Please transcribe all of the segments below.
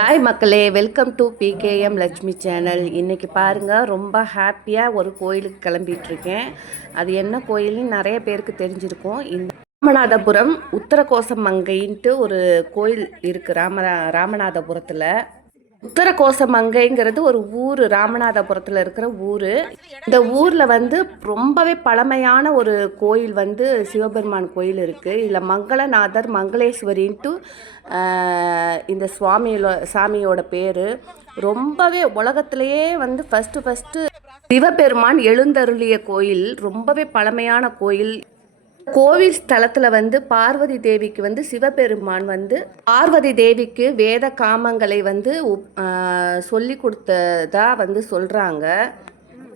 Hi மக்களே. Welcome to PKM Lakshmi channel இன்றைக்கி பாருங்கள் ரொம்ப ஹாப்பியாக ஒரு கோயிலுக்கு கிளம்பிகிட்ருக்கேன் அது என்ன கோயில்னு நிறைய பேருக்கு தெரிஞ்சிருக்கும். இந்த ராமநாதபுரம் உத்தரகோசம் மங்கைன்ட்டு ஒரு கோயில் இருக்குது ராம ராமநாதபுரத்தில். உத்தரகோசமங்கைங்கிறது ஒரு ஊர் ராமநாதபுரத்தில் இருக்கிற ஊர். இந்த ஊரில் வந்து ரொம்பவே பழமையான ஒரு கோயில் வந்து சிவபெருமான் கோயில் இருக்குது இதில் மங்களநாதர் மங்களேஸ்வரின்ட்டு இந்த சுவாமியில சாமியோட பேர். ரொம்பவே உலகத்திலேயே வந்து ஃபஸ்ட்டு ஃபஸ்ட்டு சிவபெருமான் எழுந்தருளிய கோயில். ரொம்பவே பழமையான கோயில். கோவில் ஸ்தலத்தில் வந்து பார்வதி தேவிக்கு வந்து சிவபெருமான் வந்து பார்வதி தேவிக்கு வேத காமங்களை வந்து உப்- சொல்லி கொடுத்ததா வந்து சொல்கிறாங்க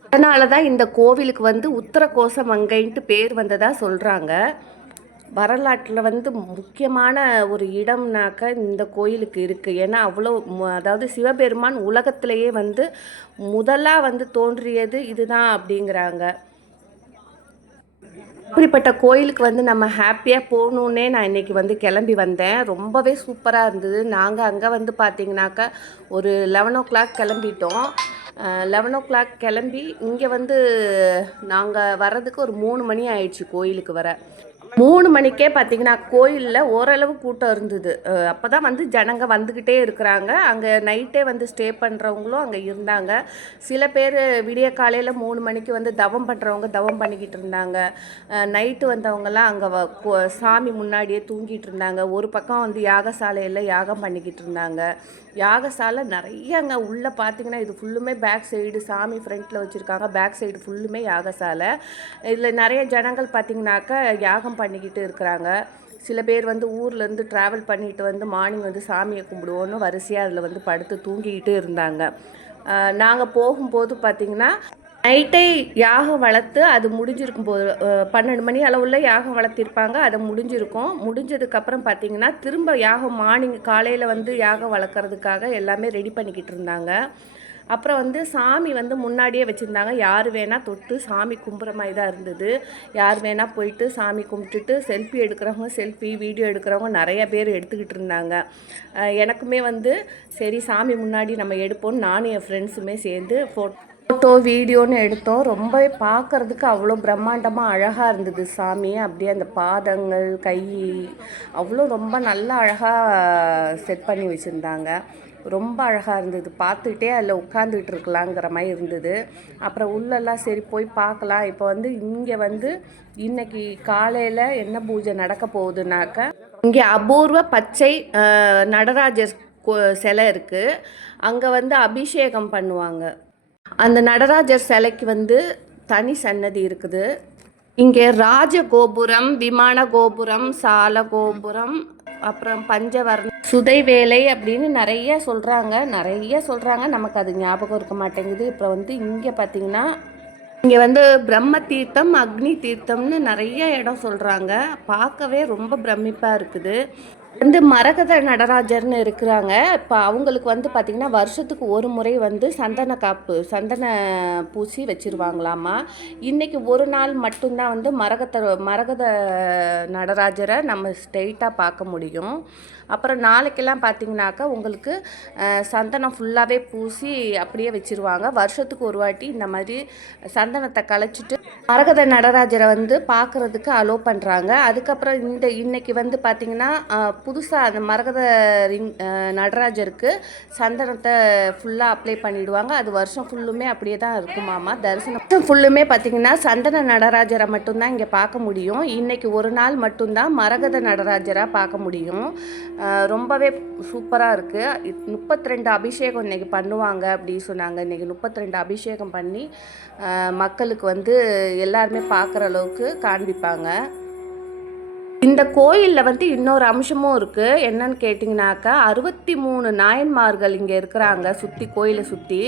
அதனால தான் இந்த கோவிலுக்கு வந்து உத்தரகோச மங்கைன்ட்டு பேர் வந்ததாக சொல்கிறாங்க வரலாற்றில் வந்து முக்கியமான ஒரு இடம்னாக்க இந்த கோயிலுக்கு இருக்குது ஏன்னா அவ்வளோ அதாவது சிவபெருமான் உலகத்திலேயே வந்து முதலாக வந்து தோன்றியது இதுதான் அப்படிங்கிறாங்க. அப்படிப்பட்ட கோயிலுக்கு வந்து நம்ம ஹாப்பியாக போகணுன்னே நான் இன்றைக்கி வந்து கிளம்பி வந்தேன். ரொம்பவே சூப்பராக இருந்தது. நாங்கள் அங்கே வந்து பார்த்தீங்கன்னாக்கா ஒரு லெவன் ஓ கிளாக் கிளம்பிட்டோம். லெவன் ஓ கிளாக் கிளம்பி இங்கே வந்து நாங்கள் வர்றதுக்கு ஒரு மூணு மணி ஆயிடுச்சு கோயிலுக்கு வர. மூணு மணிக்கே பார்த்தீங்கன்னா கோயிலில் ஓரளவு கூட்டம் இருந்தது. அப்போ தான் வந்து ஜனங்க வந்துக்கிட்டே இருக்கிறாங்க. அங்கே நைட்டே வந்து ஸ்டே பண்ணுறவங்களும் அங்கே இருந்தாங்க. சில பேர் விடிய காலையில் மூணு மணிக்கு வந்து தவம் பண்ணுறவங்க தவம் பண்ணிக்கிட்டு இருந்தாங்க. நைட்டு வந்தவங்கலாம் அங்கே சாமி முன்னாடியே தூங்கிட்டு இருந்தாங்க. ஒரு பக்கம் வந்து யாகசாலையில் யாகம் பண்ணிக்கிட்டு இருந்தாங்க. யாகசாலை நிறைய அங்கே உள்ளே பார்த்தீங்கன்னா இது ஃபுல்லுமே பேக் சைடு சாமி ஃப்ரண்ட்டில் வச்சுருக்காங்க. பேக் சைடு ஃபுல்லுமே யாகசாலை. இதில் நிறைய ஜனங்கள் பார்த்தீங்கன்னாக்கா யாகம் பண்ணிக்கிட்டு இருக்கிறாங்க. சில பேர் வந்து ஊர்லேருந்து ட்ராவல் பண்ணிட்டு வந்து மார்னிங் வந்து சாமியை கும்பிடுவோன்னு வரிசையாக அதில் வந்து படுத்து தூங்கிக்கிட்டு இருந்தாங்க. நாங்கள் போகும்போது பார்த்திங்கன்னா நைட்டே யாகம் வளர்த்து அது முடிஞ்சிருக்கும் போது பன்னெண்டு மணி அளவில் யாகம் வளர்த்திருப்பாங்க. அது முடிஞ்சிருக்கும். முடிஞ்சதுக்கப்புறம் பார்த்தீங்கன்னா திரும்ப யாகம் மார்னிங் காலையில் வந்து யாகம் வளர்க்குறதுக்காக எல்லாமே ரெடி பண்ணிக்கிட்டு இருந்தாங்க. அப்புறம் வந்து சாமி வந்து முன்னாடியே வச்சுருந்தாங்க. யார் வேணால் தொட்டு சாமி கும்புற மாதிரி தான் இருந்தது. யார் வேணால் போயிட்டு சாமி கும்பிட்டுட்டு செல்ஃபி எடுக்கிறவங்க செல்ஃபி வீடியோ எடுக்கிறவங்க நிறைய பேர் எடுத்துக்கிட்டு இருந்தாங்க. எனக்குமே வந்து சரி சாமி முன்னாடி நம்ம எடுப்போம்னு நானும் என் ஃப்ரெண்ட்ஸுமே சேர்ந்து ஃபோட்டோ ஃபோட்டோ வீடியோன்னு எடுத்தோம். ரொம்பவே பார்க்கறதுக்கு அவ்வளோ பிரம்மாண்டமாக அழகாக இருந்தது சாமி. அப்படியே அந்த பாதங்கள் கை அவ்வளோ ரொம்ப நல்லா அழகாக செட் பண்ணி வச்சுருந்தாங்க. ரொம்ப அழகாக இருந்தது. பார்த்துக்கிட்டே அதில் உட்காந்துக்கிட்டு இருக்கலாங்கிற மாதிரி இருந்தது. அப்புறம் உள்ளெல்லாம் சரி போய் பார்க்கலாம். இப்போ வந்து இங்கே வந்து இன்னைக்கு காலையில் என்ன பூஜை நடக்க போகுதுனாக்க இங்கே அபூர்வ பச்சை நடராஜர் கோ- சிலை இருக்குது அங்கே வந்து அபிஷேகம் பண்ணுவாங்க. அந்த நடராஜர் சிலைக்கு வந்து தனி சன்னதி இருக்குது. இங்கே ராஜ கோபுரம் விமான கோபுரம் சால கோபுரம் அப்புறம் பஞ்சவர்ண சுதை வேலை அப்படின்னு நிறைய சொல்கிறாங்க நிறைய சொல்கிறாங்க நமக்கு அது ஞாபகம் இருக்க மாட்டேங்குது. இப்போ வந்து இங்கே பார்த்தீங்கன்னா இங்கே வந்து பிரம்ம தீர்த்தம் அக்னி தீர்த்தம்னு நிறைய இடம் சொல்கிறாங்க பார்க்கவே ரொம்ப பிரமிப்பாக இருக்குது. வந்து மரகத நடராஜர்னு இருக்கிறாங்க. இப்போ அவங்களுக்கு வந்து பார்த்திங்கன்னா வருஷத்துக்கு ஒரு முறை வந்து சந்தன காப்பு சந்தன பூசி வச்சிருவாங்களாமா? இன்றைக்கி ஒரு நாள் மட்டும்தான் வந்து மரகத மரகத நடராஜரை நம்ம ஸ்ட்ரெயிட்டாக பார்க்க முடியும். அப்புறம் நாளைக்கெல்லாம் பார்த்திங்கனாக்கா உங்களுக்கு சந்தனம் ஃபுல்லாகவே பூசி அப்படியே வச்சுருவாங்க. வருஷத்துக்கு ஒரு வாட்டி இந்த மாதிரி சந்தனத்தை கலைச்சிட்டு மரகத நடராஜரை வந்து பார்க்குறதுக்கு அலோவ் பண்ணுறாங்க அதுக்கப்புறம் இந்த இன்னைக்கு வந்து பார்த்திங்கன்னா புதுசாக அந்த மரகத ரிங் நடராஜருக்கு சந்தனத்தை ஃபுல்லாக அப்ளை பண்ணிவிடுவாங்க அது வருஷம் ஃபுல்லுமே அப்படியே தான் இருக்குமாமா தரிசனம் ஃபுல்லுமே பார்த்திங்கன்னா சந்தன நடராஜரை மட்டும்தான் இங்கே பார்க்க முடியும். இன்றைக்கி ஒரு நாள் மட்டும்தான் மரகத நடராஜராக பார்க்க முடியும். ரொம்பவே சூப்பராக இருக்குது முப்பத்தி ரெண்டு அபிஷேகம் இன்னைக்கு பண்ணுவாங்க அப்படின்னு சொன்னாங்க. இன்றைக்கி முப்பத்தி ரெண்டு அபிஷேகம் பண்ணி மக்களுக்கு வந்து எல்லாருமே பார்க்குற அளவுக்கு காண்பிப்பாங்க. இந்த கோயிலில் வந்து இன்னொரு அம்சமும் இருக்குது என்னன்னு கேட்டிங்கனாக்கா அறுபத்தி மூணு நாயன்மார்கள் இங்கே இருக்கிறாங்க சுற்றி கோயிலை சுற்றி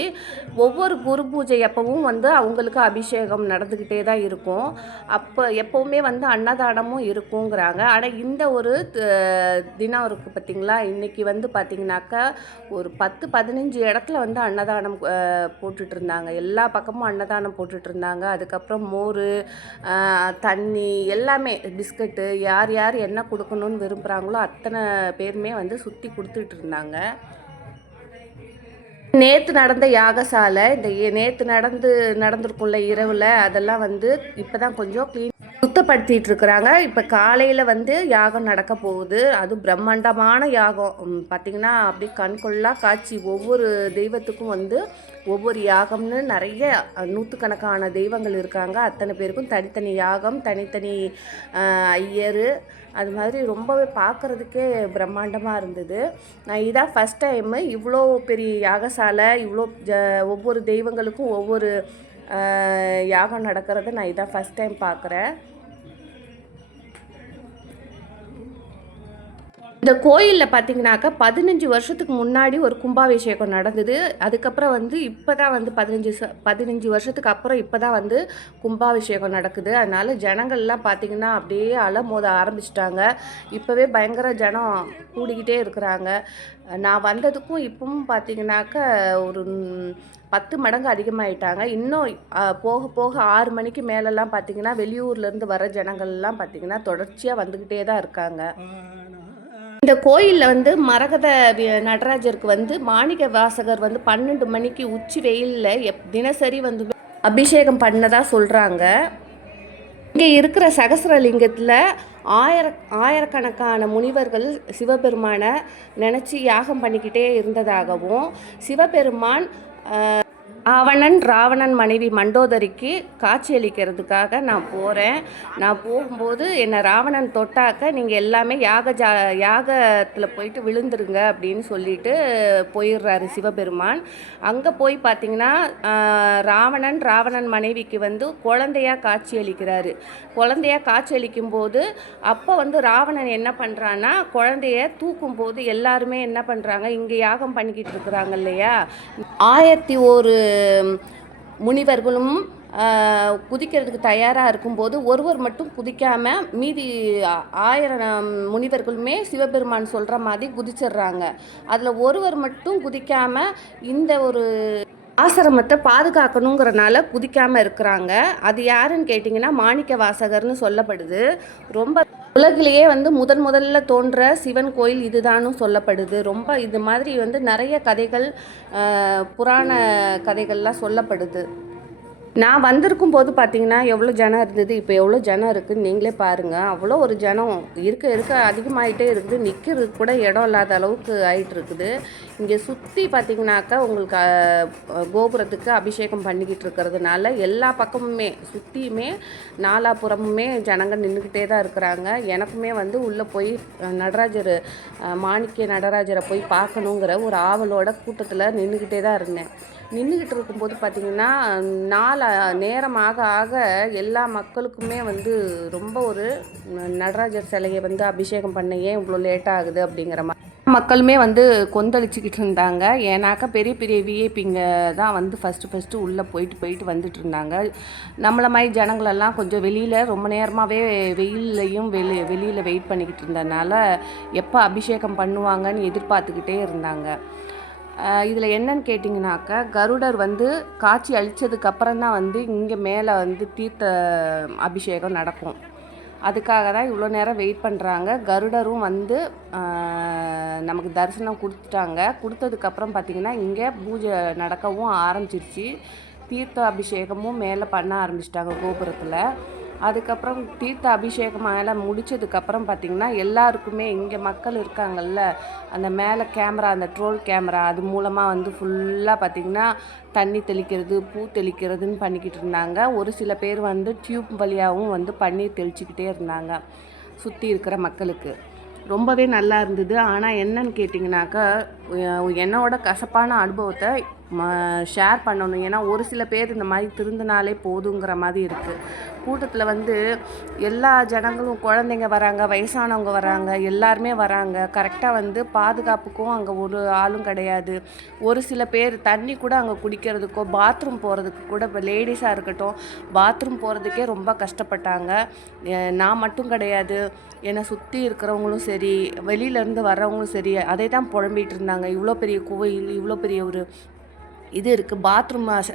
ஒவ்வொரு குரு பூஜை எப்பவும் வந்து அவங்களுக்கு அபிஷேகம் நடந்துக்கிட்டே தான் இருக்கும். அப்போ எப்போவுமே வந்து அன்னதானமும் இருக்குங்கிறாங்க. ஆனால் இந்த ஒரு த- தினம் இருக்குது பார்த்திங்களா இன்றைக்கி வந்து பார்த்திங்கனாக்கா ஒரு பத்து பதினஞ்சு இடத்துல வந்து அன்னதானம் போட்டுட்டு இருந்தாங்க எல்லா பக்கமும் அன்னதானம் போட்டுட்டு இருந்தாங்க அதுக்கப்புறம் மோர் தண்ணி எல்லாமே பிஸ்கட்டு யார் யார் என்ன கொடுக்கணும்னு விரும்புகிறாங்களோ அத்தனை பேருமே வந்து சுற்றி கொடுத்துட்டு இருந்தாங்க. நேற்று நடந்த யாகசாலை இந்த நேற்று நடந்து நடந்திருக்கும்ல இரவில் அதெல்லாம் வந்து இப்போ தான் கொஞ்சம் க்ளீன் சுத்தப்படுத்திட்டு இருக்கிறாங்க இப்போ காலையில் வந்து யாகம் நடக்க போகுது. அது பிரம்மாண்டமான யாகம். பார்த்திங்கன்னா அப்படி அப்படியே கண்கொள்ளா காட்சி. ஒவ்வொரு தெய்வத்துக்கும் வந்து ஒவ்வொரு யாகம்னு நிறைய நூற்றுக்கணக்கான தெய்வங்கள் இருக்காங்க. அத்தனை பேருக்கும் தனித்தனி யாகம் தனித்தனி ஐயர். அது மாதிரி ரொம்பவே பார்க்குறதுக்கே பிரம்மாண்டமாக இருந்தது. நான் இதான் ஃபஸ்ட் டைமு இவ்வளோ பெரிய யாகசாலை இவ்வளோ ஜ ஒவ்வொரு தெய்வங்களுக்கும் ஒவ்வொரு யாகம் நடக்கிறத நான் இதான் ஃபஸ்ட் டைம் பார்க்குறேன் இந்த கோயிலில் பார்த்தீங்கன்னாக்கா பதினஞ்சு வருஷத்துக்கு முன்னாடி ஒரு கும்பாபிஷேகம் நடந்தது. அதுக்கப்புறம் வந்து இப்போ தான் வந்து பதினஞ்சு பதினஞ்சு வருஷத்துக்கு அப்புறம் இப்போ தான் வந்து கும்பாபிஷேகம் நடக்குது. அதனால் ஜனங்கள்லாம் பார்த்தீங்கன்னா அப்படியே அலமோத ஆரம்பிச்சிட்டாங்க. இப்போவே பயங்கர ஜனம் கூடிக்கிட்டே இருக்கிறாங்க. நான் வந்ததுக்கும் இப்பவும் பார்த்தீங்கன்னாக்கா ஒரு பத்து மடங்கு அதிகமாகிட்டாங்க இன்னும் போக போக ஆறு மணிக்கு மேலெல்லாம் பார்த்தீங்கன்னா வெளியூர்லேருந்து வர ஜனங்கள்லாம் பார்த்தீங்கன்னா தொடர்ச்சியாக வந்துக்கிட்டே தான் இருக்காங்க. இந்த கோயிலில் வந்து மரகத நடராஜருக்கு வந்து மாணிக்க வாசகர் வந்து பன்னெண்டு மணிக்கு உச்சி வெயிலில் எப் தினசரி வந்து அபிஷேகம் பண்ணதாக சொல்கிறாங்க இங்கே இருக்கிற சகசிரலிங்கத்தில் ஆயிர ஆயிரக்கணக்கான முனிவர்கள் சிவபெருமானை நினச்சி யாகம் பண்ணிக்கிட்டே இருந்ததாகவும் சிவபெருமான் ஆஹ், ஆவணன் ராவணன் மனைவி மண்டோதரிக்கு காட்சியளிக்கிறதுக்காக நான் போகிறேன் நான் போகும்போது என்னை ராவணன் தொட்டாக்க நீங்கள் எல்லாமே யாக ஜா யாகத்தில் போயிட்டு விழுந்துருங்க அப்படின்னு சொல்லிட்டு போயிடுறாரு சிவபெருமான். அங்கே போய் பார்த்தீங்கன்னா ராவணன் ராவணன் மனைவிக்கு வந்து குழந்தையா காட்சியளிக்கிறாரு குழந்தையா காட்சியளிக்கும் போது அப்போ வந்து ராவணன் என்ன பண்ணுறான்னா குழந்தைய தூக்கும் போது எல்லாருமே என்ன பண்ணுறாங்க இங்கே யாகம் பண்ணிக்கிட்டு இருக்கிறாங்க இல்லையா? ஆயிரத்தி ஒரு முனிவர்களும் குதிக்கிறதுக்கு தயாராக இருக்கும்போது ஒருவர் மட்டும் குதிக்காமல் மீதி ஆயிரம் முனிவர்களுமே சிவபெருமான் சொல்கிற மாதிரி குதிச்சிடுறாங்க. அதில் ஒருவர் மட்டும் குதிக்காமல் இந்த ஒரு ஆசிரமத்தை பாதுகாக்கணுங்கிறனால குதிக்காமல் இருக்கிறாங்க. அது யாருன்னு கேட்டிங்கன்னா மாணிக்க வாசகர்னு சொல்லப்படுது. ரொம்ப உலகிலேயே வந்து முதன் முதல்ல தோன்ற சிவன் கோயில் இதுதான்னு சொல்லப்படுது. ரொம்ப இது மாதிரி வந்து நிறைய கதைகள் புராண கதைகள்லாம் சொல்லப்படுது. நான் வந்திருக்கும் போது பார்த்தீங்கன்னா எவ்வளோ ஜனம் இருந்தது இப்போ எவ்வளோ ஜனம் இருக்குதுன்னு நீங்களே பாருங்கள் அவ்வளோ ஒரு ஜனம் இருக்க இருக்க அதிகமாகிட்டே இருக்குது. நிற்கிறதுக்கு கூட இடம் இல்லாத அளவுக்கு ஆகிட்டு இருக்குது. இங்கே சுற்றி பார்த்திங்கனாக்கா உங்களுக்கு கோபுரத்துக்கு அபிஷேகம் பண்ணிக்கிட்டு இருக்கிறதுனால எல்லா பக்கமுமே சுற்றியுமே நாலாபுறமுமே ஜனங்கள் நின்றுக்கிட்டே தான் இருக்கிறாங்க. எனக்குமே வந்து உள்ளே போய் நடராஜர் மாணிக்க நடராஜரை போய் பார்க்கணுங்கிற ஒரு ஆவலோட கூட்டத்தில் நின்றுக்கிட்டே தான் இருந்தேன். நின்றுக்கிட்டு இருக்கும்போது பார்த்திங்கன்னா நாலு நேரம் ஆக ஆக எல்லா மக்களுக்குமே வந்து ரொம்ப ஒரு நடராஜர் சிலையை வந்து அபிஷேகம் பண்ண ஏன் இவ்வளோ லேட் ஆகுது அப்படிங்கிற மாதிரி மக்களுமே வந்து கொந்தளிச்சுக்கிட்டு இருந்தாங்க. ஏன்னாக்கா பெரிய பெரிய விஐபிங்க தான் வந்து ஃபஸ்ட்டு ஃபஸ்ட்டு உள்ளே போயிட்டு போயிட்டு வந்துட்டு இருந்தாங்க. நம்மள மாதிரி ஜனங்களெல்லாம் கொஞ்சம் வெளியில் ரொம்ப நேரமாகவே வெயில்லையும் வெளி வெளியில் வெயிட் பண்ணிக்கிட்டு இருந்ததுனால எப்போ அபிஷேகம் பண்ணுவாங்கன்னு எதிர்பார்த்துக்கிட்டே இருந்தாங்க. இதில் என்னன்னு கேட்டிங்கனாக்கா கருடர் வந்து காட்சி அழித்ததுக்கப்புறம் தான் வந்து இங்கே மேலே வந்து தீர்த்த அபிஷேகம் நடக்கும். அதுக்காக தான் இவ்வளோ நேரம் வெயிட் பண்ணுறாங்க கருடரும் வந்து நமக்கு தரிசனம் கொடுத்துட்டாங்க. கொடுத்ததுக்கப்புறம் பார்த்திங்கன்னா இங்கே பூஜை நடக்கவும் ஆரம்பிச்சிருச்சு. தீர்த்த அபிஷேகமும் மேலே பண்ண ஆரம்பிச்சிட்டாங்க கோபுரத்தில். அதுக்கப்புறம் தீர்த்த அபிஷேகம் மேலே முடிச்சதுக்கப்புறம் பார்த்திங்கன்னா எல்லாருக்குமே இங்கே மக்கள் இருக்காங்கல்ல அந்த மேலே கேமரா அந்த ட்ரோல் கேமரா அது மூலமாக வந்து ஃபுல்லாக பார்த்திங்கன்னா தண்ணி தெளிக்கிறது பூ தெளிக்கிறதுன்னு பண்ணிக்கிட்டு இருந்தாங்க. ஒரு சில பேர் வந்து டியூப் வழியாகவும் வந்து பன்னீர் தெளிச்சிக்கிட்டே இருந்தாங்க சுற்றி இருக்கிற மக்களுக்கு. ரொம்பவே நல்லா இருந்தது. ஆனால் என்னன்னு கேட்டிங்கனாக்கா என்னோடய என்னோட கசப்பான அனுபவத்தை ஷேர் பண்ணணும். ஏன்னா ஒரு சில பேர் இந்த மாதிரி திருந்தினாலே போதுங்கிற மாதிரி இருக்குது கூட்டத்தில் வந்து எல்லா ஜனங்களும் குழந்தைங்க வராங்க வயசானவங்க வராங்க எல்லாருமே வராங்க. கரெக்டாக வந்து பாதுகாப்புக்கும் அங்கே ஒரு ஆளும் கிடையாது. ஒரு சில பேர் தண்ணி கூட அங்கே குடிக்கிறதுக்கோ பாத்ரூம் போகிறதுக்கு கூட இப்போ லேடிஸாக இருக்கட்டும் பாத்ரூம் போகிறதுக்கே ரொம்ப கஷ்டப்பட்டாங்க. நான் மட்டும் கிடையாது. என்னை சுற்றி இருக்கிறவங்களும் சரி வெளியிலேருந்து வர்றவங்களும் சரி அதே தான் புழம்பிகிட்டு இருந்தாங்க. இவ்வளோ பெரிய கோயில் இவ்வளோ பெரிய ஒரு இது இருக்குது பாத்ரூம் வச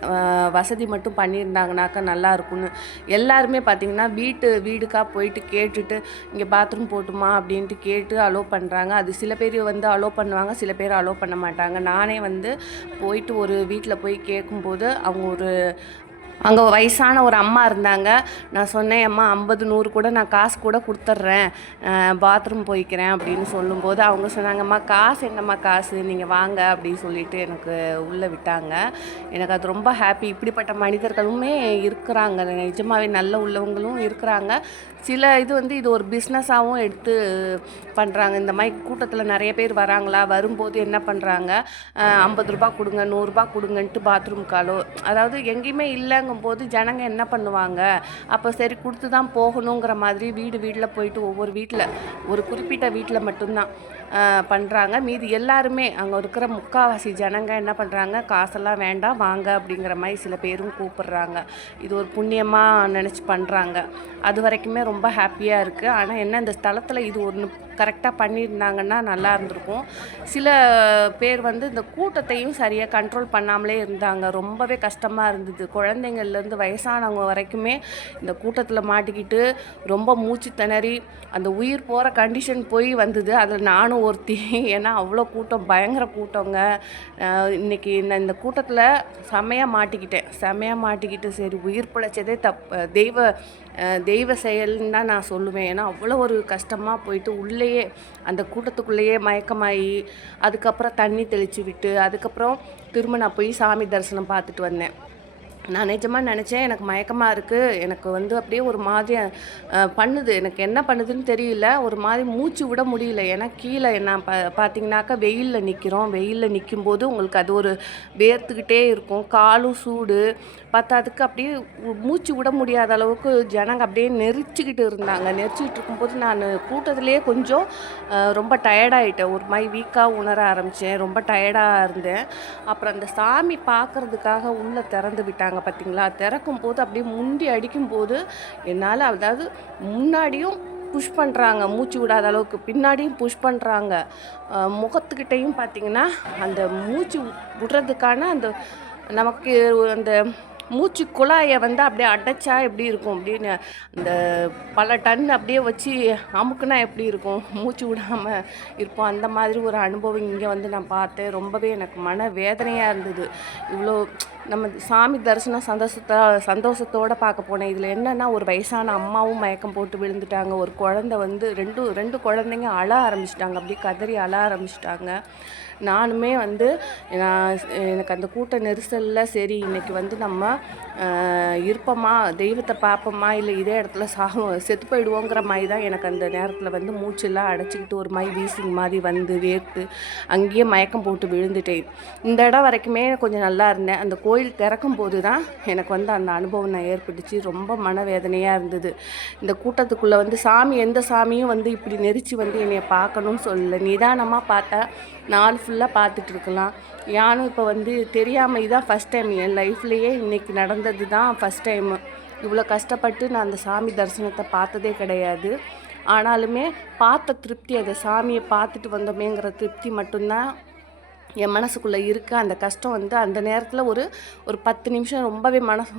வசதி மட்டும் பண்ணியிருந்தாங்கனாக்கா நல்லா இருக்கும்னு. எல்லாருமே பார்த்திங்கன்னா வீட்டு வீடுக்காக போயிட்டு கேட்டுட்டு இங்கே பாத்ரூம் போட்டுமா? அப்படின்ட்டு கேட்டு அலோவ் பண்ணுறாங்க அது சில பேர் வந்து அலோவ் பண்ணுவாங்க சில பேர் அலோவ் பண்ண மாட்டாங்க. நானே வந்து போயிட்டு ஒரு வீட்டில் போய் கேட்கும்போது அவங்க ஒரு அங்கே வயசான ஒரு அம்மா இருந்தாங்க. நான் சொன்னேன் அம்மா ஐம்பது நூறு கூட நான் காசு கூட கொடுத்துட்றேன் பாத்ரூம் போய்க்கிறேன் அப்படின்னு சொல்லும்போது அவங்க சொன்னாங்கம்மா காசு என்னம்மா காசு? நீங்கள் வாங்க அப்படின்னு சொல்லிட்டு எனக்கு உள்ளே விட்டாங்க. எனக்கு அது ரொம்ப ஹாப்பி இப்படிப்பட்ட மனிதர்களுமே இருக்கிறாங்க. நிஜமாகவே நல்ல உள்ளவங்களும் இருக்கிறாங்க. சில இது வந்து இது ஒரு பிஸ்னஸாகவும் எடுத்து பண்ணுறாங்க இந்த மாதிரி கூட்டத்தில் நிறைய பேர் வராங்களா? வரும்போது என்ன பண்ணுறாங்க ஐம்பது ரூபா கொடுங்க நூறுரூபா கொடுங்கன்ட்டு பாத்ரூம் காலோ அதாவது எங்கேயுமே இல்லைங்கும்போது ஜனங்க என்ன பண்ணுவாங்க? அப்போ சரி கொடுத்து தான் போகணுங்கிற மாதிரி வீடு வீட்டில் போயிட்டு ஒவ்வொரு வீட்டில் ஒரு குறிப்பிட்ட வீட்டில் மட்டும்தான் பண்ணுறாங்க மீதி எல்லாருமே அங்கே இருக்கிற முக்காவாசி ஜனங்க என்ன பண்ணுறாங்க காசெல்லாம் வேண்டாம் வாங்க அப்படிங்கிற மாதிரி சில பேரும் கூப்பிடுறாங்க. இது ஒரு புண்ணியமாக நினச்சி பண்ணுறாங்க அது வரைக்குமே ரொம்ப ஹாப்பியாக இருக்குது ஆனால் என்ன இந்த ஸ்தலத்தில் இது ஒன்று கரெக்டாக பண்ணியிருந்தாங்கன்னா நல்லா இருந்திருக்கும். சில பேர் வந்து இந்த கூட்டத்தையும் சரியாக கண்ட்ரோல் பண்ணாமலே இருந்தாங்க. ரொம்பவே கஷ்டமாக இருந்தது. குழந்தைங்கள்லேருந்து வயசானவங்க வரைக்குமே இந்த கூட்டத்தில் மாட்டிக்கிட்டு ரொம்ப மூச்சு திணறி அந்த உயிர் போகிற கண்டிஷன் போய் வந்தது. அதில் நானும் ஒருத்தி. ஏன்னா அவ்வளோ கூட்டம் பயங்கர கூட்டங்க. இன்றைக்கி இன்னைக்கு நான் இந்த கூட்டத்தில் செமையாக மாட்டிக்கிட்டேன். செமையாக மாட்டிக்கிட்டு சரி உயிர் பிழைச்சதே தப் தெய்வ தெய்வ செயல்னு தான் நான் சொல்லுவேன். ஏன்னா அவ்வளோ ஒரு கஷ்டமாக போயிட்டு உள்ளேயே அந்த கூட்டத்துக்குள்ளேயே மயக்கமாகி அதுக்கப்புறம் தண்ணி தெளித்து விட்டு அதுக்கப்புறம் திரும்ப நான் போய் சாமி தரிசனம் பார்த்துட்டு வந்தேன். நான் நிஜமாக நினச்சேன் எனக்கு மயக்கமாக இருக்குது எனக்கு வந்து அப்படியே ஒரு மாதிரி பண்ணுது. எனக்கு என்ன பண்ணுதுன்னு தெரியல. ஒரு மாதிரி மூச்சு விட முடியல. ஏன்னா கீழே நான் பா பார்த்தீங்கன்னாக்கா வெயிலில் நிற்கிறோம் வெயிலில் நிற்கும்போது உங்களுக்கு அது ஒரு வேர்த்துக்கிட்டே இருக்கும். காலும் சூடு. பத்தாதுக்கு அப்படியே மூச்சு விட முடியாத அளவுக்கு ஜனங்க அப்படியே நெரிச்சிக்கிட்டு இருந்தாங்க. நெரிச்சிக்கிட்டு இருக்கும்போது நான் கூட்டத்திலேயே கொஞ்சம் ரொம்ப டயர்டாயிட்டேன் ஒரு மாதிரி வீக்காக உணர ஆரம்பித்தேன் ரொம்ப டயர்டாக இருந்தேன். அப்புறம் அந்த சாமி பார்க்கறதுக்காக உள்ளே திறந்து விட்டாங்க பார்த்தீங்களா திறக்கும் போது அப்படியே முண்டி அடிக்கும்போது என்னால் அதாவது முன்னாடியும் புஷ் பண்ணுறாங்க மூச்சு விடாத அளவுக்கு பின்னாடியும் புஷ் பண்ணுறாங்க முகத்துக்கிட்டேயும் பார்த்தீங்கன்னா அந்த மூச்சு விடுறதுக்கான அந்த நமக்கு அந்த மூச்சு குழாயை வந்து அப்படியே அடைச்சா எப்படி இருக்கும் அப்படின்னு அந்த பல டன் அப்படியே வச்சு அமுக்குனா எப்படி இருக்கும்? மூச்சு விடாமல் இருப்போம். அந்த மாதிரி ஒரு அனுபவம் இங்கே வந்து நான் பார்த்தேன். ரொம்பவே எனக்கு மன வேதனையாக இருந்தது. இவ்வளோ நம்ம சாமி தரிசனம் சந்தோஷத்தை சந்தோஷத்தோடு பார்க்க போனேன் இதில் என்னென்னா ஒரு வயசான அம்மாவும் மயக்கம் போட்டு விழுந்துட்டாங்க. ஒரு குழந்தை வந்து ரெண்டு ரெண்டு குழந்தைங்க அழ ஆரம்பிச்சிட்டாங்க. அப்படியே கதறி அழ ஆரம்பிச்சிட்டாங்க. நானுமே வந்து நான் எனக்கு அந்த கூட்ட நெரிசலில் சரி இன்றைக்கி வந்து நம்ம இருப்போமா? தெய்வத்தை பார்ப்போமா? இல்லை இதே இடத்துல சாகும் செத்து போயிடுவோங்கிற மாதிரி தான் எனக்கு அந்த நேரத்தில் வந்து மூச்செல்லாம் அடைச்சிக்கிட்டு ஒரு மாதிரி வீசிங் மாதிரி வந்து வேர்த்து அங்கேயே மயக்கம் போட்டு விழுந்துட்டேன். இந்த இடம் வரைக்குமே கொஞ்சம் நல்லா இருந்தேன். அந்த கோயில் திறக்கும் போது தான் எனக்கு வந்து அந்த அனுபவம் நான் ஏற்பட்டுச்சு. ரொம்ப மனவேதனையாக இருந்தது. இந்த கூட்டத்துக்குள்ளே வந்து சாமி எந்த சாமியும் வந்து இப்படி நெரிச்சு வந்து என்னை பார்க்கணும்னு சொல்லலை. நிதானமாக பார்த்தா நாள் ஃபுல்லாக பார்த்துட்டு இருக்கலாம். யானும் இப்போ வந்து தெரியாமல் இதான் ஃபஸ்ட் டைம் என் லைஃப்லேயே இன்றைக்கி நடந்தது தான் ஃபஸ்ட் டைமு இவ்வளோ கஷ்டப்பட்டு நான் அந்த சாமி தரிசனத்தை பார்த்ததே கிடையாது. ஆனாலுமே பார்த்த திருப்தி அந்த சாமியை பார்த்துட்டு வந்தோமேங்கிற திருப்தி மட்டும்தான் என் மனசுக்குள்ளே இருக்க அந்த கஷ்டம் வந்து அந்த நேரத்தில் ஒரு ஒரு பத்து நிமிஷம் ரொம்பவே மனசு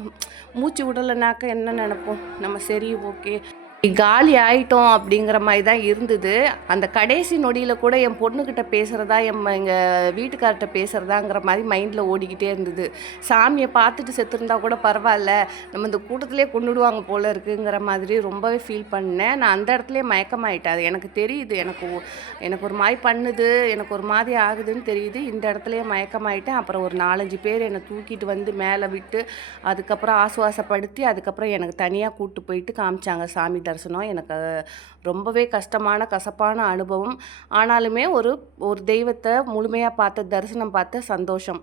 மூச்சு விடலைனாக்கா என்ன நினைப்போம்? நம்ம சரி ஓகே காலி ஆயிட்டோம் அப்படிங்கிற மாதிரி தான் இருந்தது. அந்த கடைசி நொடியில் கூட என் பொண்ணுக்கிட்ட பேசுகிறதா என் எங்கள் வீட்டுக்கார்ட்ட பேசுகிறதாங்கிற மாதிரி மைண்டில் ஓடிக்கிட்டே இருந்தது. சாமியை பார்த்துட்டு செத்துருந்தா கூட பரவாயில்ல. நம்ம இந்த கூட்டத்திலே கொண்டுடுவாங்க போல இருக்குங்கிற மாதிரி ரொம்பவே ஃபீல் பண்ணேன். நான் அந்த இடத்துலயே மயக்கமாயிட்டேன். அது எனக்கு தெரியுது. எனக்கு எனக்கு ஒரு மாதிரி பண்ணுது. எனக்கு ஒரு மாதிரி ஆகுதுன்னு தெரியுது. இந்த இடத்துலையே மயக்கமாயிட்டேன். அப்புறம் ஒரு நாலஞ்சு பேர் என்னை தூக்கிட்டு வந்து மேலே விட்டு அதுக்கப்புறம் ஆசுவாசப்படுத்தி அதுக்கப்புறம் எனக்கு தனியாக கூட்டு போயிட்டு காமிச்சாங்க சாமி தரிசனம். எனக்கு ரொம்பவே கஷ்டமான கசப்பான அனுபவம். ஆனாலுமே ஒரு ஒரு தெய்வத்தை முழுமையாக பார்த்த தரிசனம் பார்த்த சந்தோஷம்.